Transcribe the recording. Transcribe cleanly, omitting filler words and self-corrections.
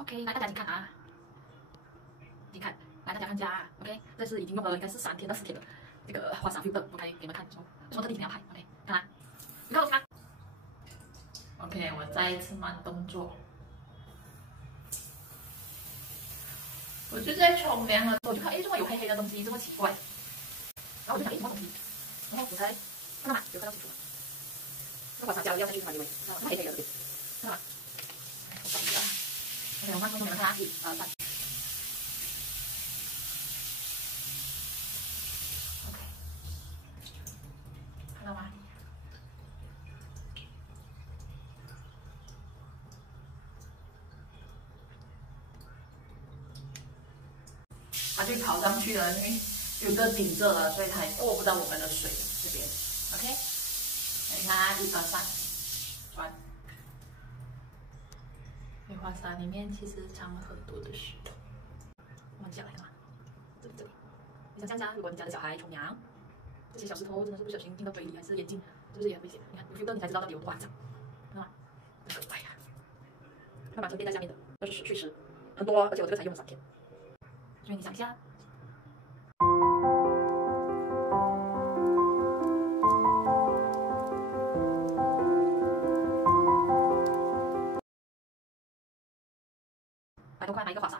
OK， 来大家请看啊，请看，来大家看一下啊 ，OK， 这是已经用了应该是3天到4天的这个花洒 filter， 我开给你们看，说特地今天要拍 ，OK， 看啊，你看我看 ，OK， 我再一次慢动作。我就在冲凉了，我就看，哎，怎么有黑黑的东西，这么奇怪？然后我就想，哎，什么东西？然后我才看到嘛，有看到清楚了。这花洒加了药下去，它就会，这么黑黑的这边，看到吗？我放一下 ，OK， 我慢动作给你们看啊，1、2、3。OK， 看到吗？它就跑上去了，因为有个顶着了，所以它也握不到我们的水这边。OK， 你看1、2、3，转。梅花洒里面其实藏了很多的石头，我们讲来看嘛，这里。你想象一下，如果你家的小孩冲凉，这些小石头真的是不小心进到嘴里，还是眼睛，是不是也很危险？你看有 filter 你才知道到底有多肮脏，看到吗？很可怕呀！它把沉淀在下面的都是去石，很多，而且我这个才用了3天，所以你想一下。100多块买一个花洒，